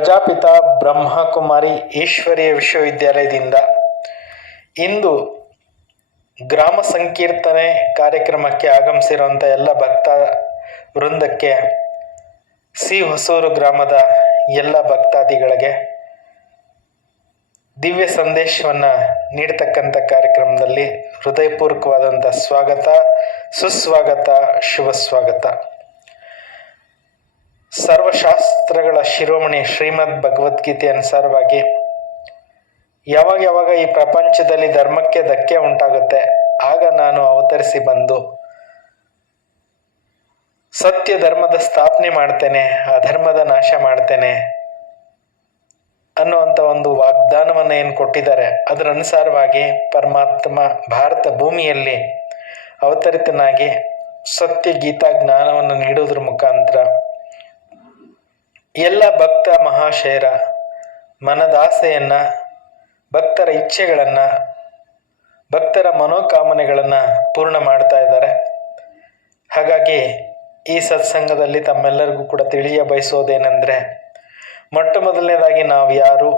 ಪ್ರಜಾಪಿತ ಬ್ರಹ್ಮಕುಮಾರಿ ಈಶ್ವರೀಯ ವಿಶ್ವವಿದ್ಯಾಲಯದಿಂದ ಇಂದು ಗ್ರಾಮ ಸಂಕೀರ್ತನೆ ಕಾರ್ಯಕ್ರಮಕ್ಕೆ ಆಗಮಿಸಿರುವಂಥ ಎಲ್ಲ ಭಕ್ತ ವೃಂದಕ್ಕೆ ಸಿ ಹೊಸೂರು ಗ್ರಾಮದ ಎಲ್ಲ ಭಕ್ತಾದಿಗಳಿಗೆ ದಿವ್ಯ ಸಂದೇಶವನ್ನು ನೀಡತಕ್ಕಂಥ ಕಾರ್ಯಕ್ರಮದಲ್ಲಿ ಹೃದಯಪೂರ್ವಕವಾದಂಥ ಸ್ವಾಗತ, ಸುಸ್ವಾಗತ ಶುಭ ಸ್ವಾಗತ ಸರ್ವಶಾಸ್ತ್ರಗಳ ಶಿರೋಮಣಿ ಶ್ರೀಮದ್ ಭಗವದ್ಗೀತೆ ಅನುಸಾರವಾಗಿ, ಯಾವಾಗ ಯಾವಾಗ ಈ ಪ್ರಪಂಚದಲ್ಲಿ ಧರ್ಮಕ್ಕೆ ಧಕ್ಕೆ ಉಂಟಾಗುತ್ತೆ, ಆಗ ನಾನು ಅವತರಿಸಿ ಬಂದು ಸತ್ಯ ಧರ್ಮದ ಸ್ಥಾಪನೆ ಮಾಡ್ತೇನೆ ಅಧರ್ಮದ ನಾಶ ಮಾಡ್ತೇನೆ ಅನ್ನುವಂಥ ಒಂದು ವಾಗ್ದಾನವನ್ನು ಏನು ಕೊಟ್ಟಿದ್ದಾರೆ, ಅದರ ಅನುಸಾರವಾಗಿ ಪರಮಾತ್ಮ ಭಾರತ ಭೂಮಿಯಲ್ಲಿ ಅವತರಿತನಾಗಿ ಸತ್ಯ ಗೀತಾ ಜ್ಞಾನವನ್ನು ನೀಡುವುದ್ರ ಮುಖಾಂತರ ಎಲ್ಲ ಭಕ್ತ ಮಹಾಶಯರ ಮನದಾಸೆಯನ್ನ, ಭಕ್ತರ ಇಚ್ಛೆಗಳನ್ನು, ಭಕ್ತರ ಮನೋಕಾಮನೆಗಳನ್ನು ಪೂರ್ಣ ಮಾಡ್ತಾ ಇದ್ದಾರೆ. ಹಾಗಾಗಿ ಈ ಸತ್ಸಂಗದಲ್ಲಿ ತಮ್ಮೆಲ್ಲರಿಗೂ ಕೂಡ ತಿಳಿಯ ಬಯಸೋದೇನೆಂದರೆ, ಮೊಟ್ಟ ಮೊದಲನೇದಾಗಿ ನಾವು ಯಾರು?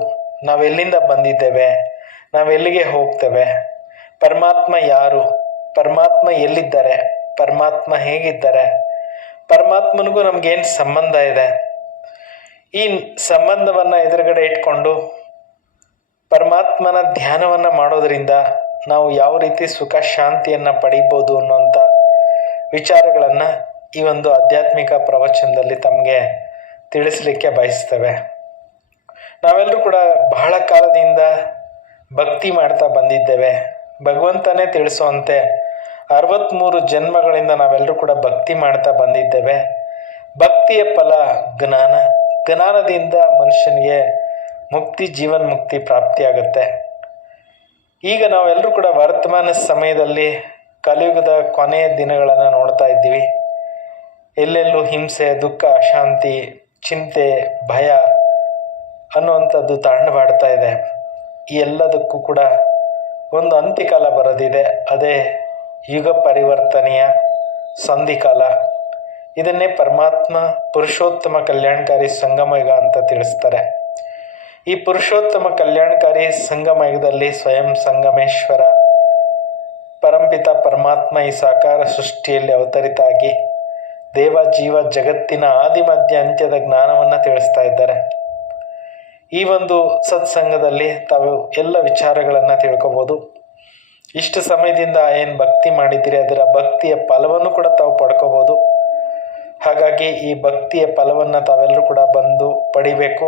ನಾವೆಲ್ಲಿಂದ ಬಂದಿದ್ದೇವೆ? ನಾವೆಲ್ಲಿಗೆ ಹೋಗ್ತೇವೆ? ಪರಮಾತ್ಮ ಯಾರು? ಪರಮಾತ್ಮ ಎಲ್ಲಿದ್ದಾರೆ? ಪರಮಾತ್ಮ ಹೇಗಿದ್ದಾರೆ? ಪರಮಾತ್ಮನಿಗೂ ನಮಗೇನು ಸಂಬಂಧ ಇದೆ? ಈ ಸಂಬಂಧವನ್ನು ಎದುರುಗಡೆ ಇಟ್ಕೊಂಡು ಪರಮಾತ್ಮನ ಧ್ಯಾನವನ್ನು ಮಾಡೋದರಿಂದ ನಾವು ಯಾವ ರೀತಿ ಸುಖ ಶಾಂತಿಯನ್ನು ಪಡೀಬೋದು ಅನ್ನುವಂಥ ವಿಚಾರಗಳನ್ನು ಈ ಒಂದು ಆಧ್ಯಾತ್ಮಿಕ ಪ್ರವಚನದಲ್ಲಿ ತಮಗೆ ತಿಳಿಸಲಿಕ್ಕೆ ಬಯಸ್ತೇವೆ. ನಾವೆಲ್ಲರೂ ಕೂಡ ಬಹಳ ಕಾಲದಿಂದ ಭಕ್ತಿ ಮಾಡ್ತಾ ಬಂದಿದ್ದೇವೆ. ಭಗವಂತನೇ ತಿಳಿಸುವಂತೆ ಅರವತ್ತ್ಮೂರು ಜನ್ಮಗಳಿಂದ ನಾವೆಲ್ಲರೂ ಕೂಡ ಭಕ್ತಿ ಮಾಡ್ತಾ ಬಂದಿದ್ದೇವೆ. ಭಕ್ತಿಯ ಫಲ ಜ್ಞಾನ ಜ್ಞಾನದಿಂದ ಮನುಷ್ಯನಿಗೆ ಮುಕ್ತಿ, ಜೀವನ್ ಮುಕ್ತಿ ಪ್ರಾಪ್ತಿಯಾಗುತ್ತೆ. ಈಗ ನಾವೆಲ್ಲರೂ ಕೂಡ ವರ್ತಮಾನ ಸಮಯದಲ್ಲಿ ಕಲಿಯುಗದ ಕೊನೆಯ ದಿನಗಳನ್ನು ನೋಡ್ತಾ ಇದ್ದೀವಿ. ಎಲ್ಲೆಲ್ಲೂ ಹಿಂಸೆ, ದುಃಖ, ಅಶಾಂತಿ, ಚಿಂತೆ, ಭಯ ಅನ್ನುವಂಥದ್ದು ತಾಂಡವಾಡ್ತಾ ಇದೆ. ಎಲ್ಲದಕ್ಕೂ ಕೂಡ ಒಂದು ಅಂತ್ಯಕಾಲ ಬರೋದಿದೆ. ಅದೇ ಯುಗ ಪರಿವರ್ತನೆಯ ಸಂಧಿಕಾಲ. ಇದನ್ನೇ ಪರಮಾತ್ಮ ಪುರುಷೋತ್ತಮ ಕಲ್ಯಾಣಕಾರಿ ಸಂಗಮಯುಗ ಅಂತ ತಿಳಿಸ್ತಾರೆ. ಈ ಪುರುಷೋತ್ತಮ ಕಲ್ಯಾಣಕಾರಿ ಸಂಗಮಯುಗದಲ್ಲಿ ಸ್ವಯಂ ಸಂಗಮೇಶ್ವರ, ಪರಂಪಿತ ಪರಮಾತ್ಮ ಈ ಸಾಕಾರ ಸೃಷ್ಟಿಯಲ್ಲಿ ಅವತರಿತಾಗಿ ದೇವ ಜೀವ ಜಗತ್ತಿನ ಆದಿ ಮಧ್ಯ ಅಂತ್ಯದ ಜ್ಞಾನವನ್ನು ತಿಳಿಸ್ತಾ ಇದ್ದಾರೆ. ಈ ಒಂದು ಸತ್ಸಂಗದಲ್ಲಿ ತಾವು ಎಲ್ಲ ವಿಚಾರಗಳನ್ನು ತಿಳ್ಕೊಬೋದು. ಇಷ್ಟು ಸಮಯದಿಂದ ಏನು ಭಕ್ತಿ ಮಾಡಿದ್ದೀರಿ ಅದರ ಭಕ್ತಿಯ ಫಲವನ್ನು ಕೂಡ ತಾವು ಪಡ್ಕೋಬೋದು. ಹಾಗಾಗಿ ಈ ಭಕ್ತಿಯ ಫಲವನ್ನು ತಾವೆಲ್ಲರೂ ಕೂಡ ಬಂದು ಪಡಿಬೇಕು.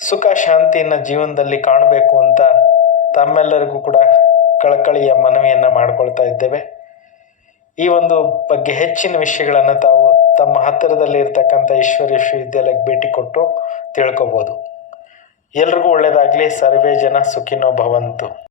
ಸುಖ ಶಾಂತಿಯನ್ನು ಜೀವನದಲ್ಲಿ ಕಾಣಬೇಕು ಅಂತ ತಮ್ಮೆಲ್ಲರಿಗೂ ಕೂಡ ಕಳಕಳಿಯ ಮನವಿಯನ್ನು ಮಾಡಿಕೊಳ್ತಾ ಇದ್ದೇವೆ. ಈ ಒಂದು ಬಗ್ಗೆ ಹೆಚ್ಚಿನ ವಿಷಯಗಳನ್ನು ತಾವು ತಮ್ಮ ಹತ್ತಿರದಲ್ಲಿ ಇರ್ತಕ್ಕಂಥ ಈಶ್ವರ ವಿಶ್ವವಿದ್ಯಾಲಯಕ್ಕೆ ಭೇಟಿ ಕೊಟ್ಟು ತಿಳ್ಕೊಬೋದು. ಎಲ್ರಿಗೂ ಒಳ್ಳೆಯದಾಗಲಿ ಸರ್ವೇ ಜನ ಸುಖಿನೋ ಭವಂತು.